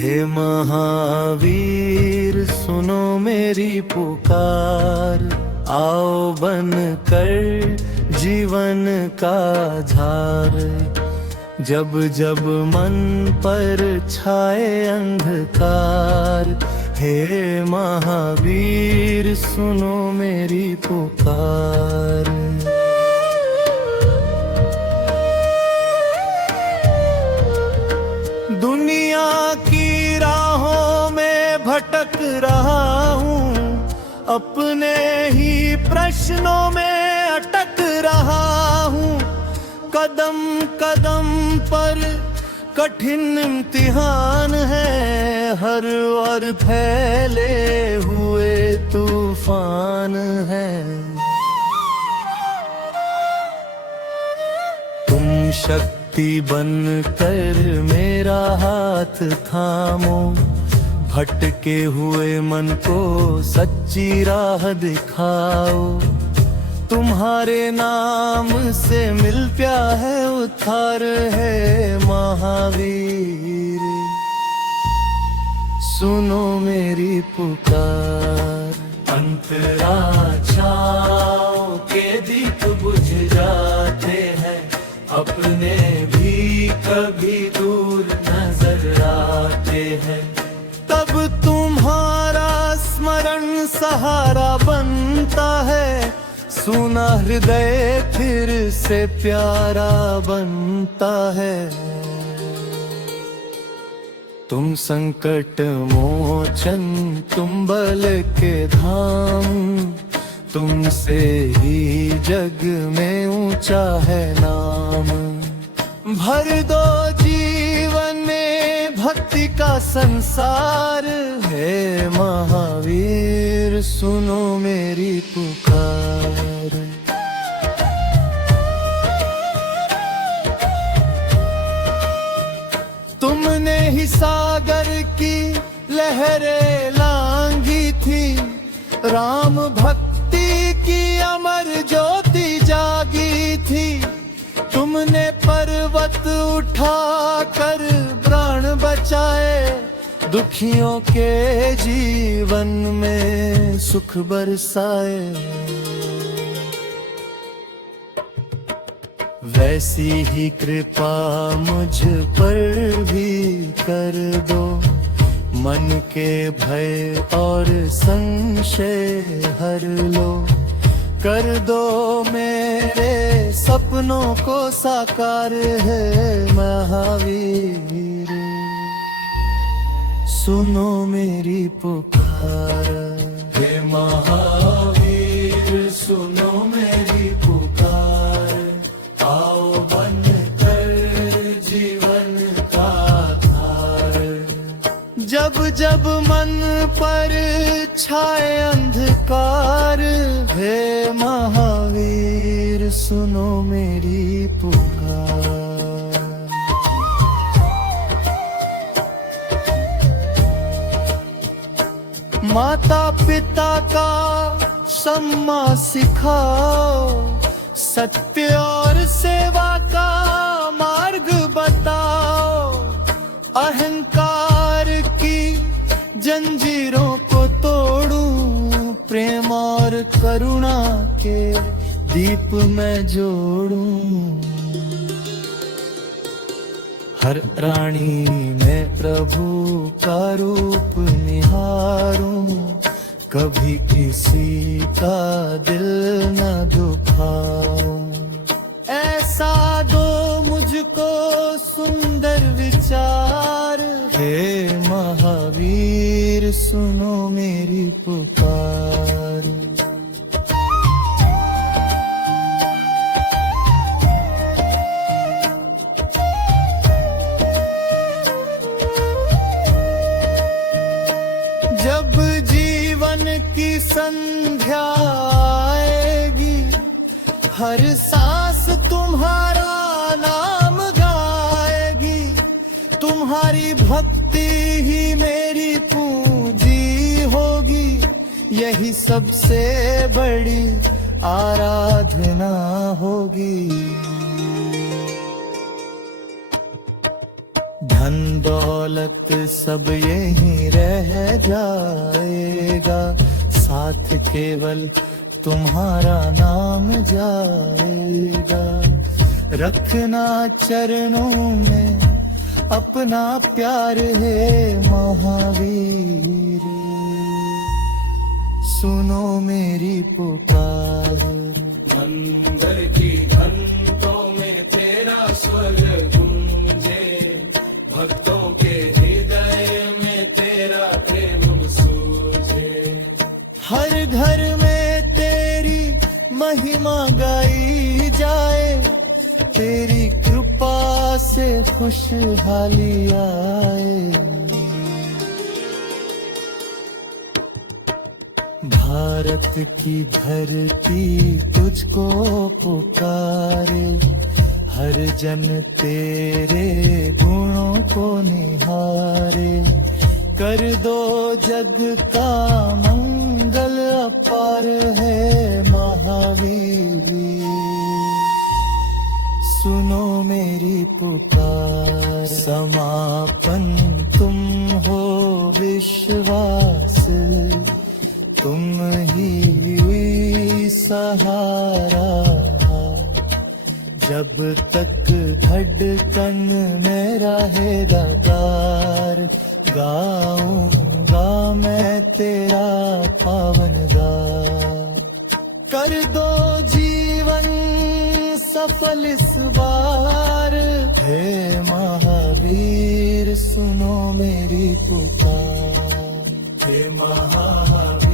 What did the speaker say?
हे महावीर सुनो मेरी पुकार, आओ बन कर जीवन का झार। जब जब मन पर छाए अंधकार, हे महावीर सुनो मेरी पुकार। दुनिया की राहों में भटक रहा हूँ, अपने ही प्रश्नों में अटक रहा हूँ। कदम कदम पर कठिन इम्तिहान है, हर ओर फैले हुए तूफान है। तुम शक्ति बनकर मेरा हाथ थामो, भटके हुए मन को सच्ची राह दिखाओ। तुम्हारे नाम से मिल प्या है उद्धार, है महावीर सुनो मेरी पुकार। अंतराक्षाओं के दीप बुझ जाते हैं, अपने भी कभी दूर नजर आते हैं। तब तुम्हारा स्मरण सहारा बनता है, सुना हृदय फिर से प्यारा बनता है। तुम संकट मोचन, तुम बल के धाम, तुमसे ही जग में ऊंचा है नाम। भर दो जीवन में भक्ति का संसार, है महावीर सुनो मेरी पुकार। तुमने ही सागर की लहरें लांघी थी, राम भक्ति की अमर ज्योति जागी थी। तुमने पर्वत उठाकर प्राण बचाए, दुखियों के जीवन में सुख बरसाए। वैसी ही कृपा मुझ पर भी कर दो, मन के भय और संशय हर लो। कर दो मेरे सपनों को साकार, है महावीर सुनो मेरी पुकार। हे महावीर सुनो मेरी पुकार, आओ बन कर जीवन का धार। जब जब मन पर छाए अंधकार, हे महावीर सुनो मेरी पुकार। माता पिता का सम्मान सिखाओ, सत्य और सेवा का मार्ग बताओ। अहंकार की जंजीरों को तोड़ूं, प्रेम और करुणा के दीप में जोड़ूं। हर प्राणी में प्रभु का रूप निहारूं, कभी किसी का दिल न दुखाऊं। ऐसा दो मुझको सुंदर विचार, हे महावीर सुनो मेरी पुकार। जब जीवन की संध्या आएगी, हर सांस तुम्हारा नाम गाएगी। तुम्हारी भक्ति ही मेरी पूंजी होगी, यही सबसे बड़ी आराधना होगी। धन दौलत सब यहीं रह जाएगा, साथ केवल तुम्हारा नाम जाएगा। रखना चरणों में अपना प्यार है महावीर, सुनो मेरी पुकार। मंदिर की घंटों में तेरा स्वर गूंजे, भक्तों के हृदय में तेरा प्रेम सूझे। हर घर में तेरी महिमा गाई जाए, तेरी कृपा से खुशहाली आए। भारत की धरती तुझको पुकारे, हर जन तेरे गुणों को निहारे। कर दो जग का मंगल अपार है महावीर, सुनो मेरी पुकार। समापन तुम हो विश्वास, तुम ही हुई सहारा। जब तक धड़कन मेरा है गार, गाऊंगा मैं तेरा पावन गान। कर दो जीवन सफल इस बार, हे महावीर सुनो मेरी पुकार। हे महावीर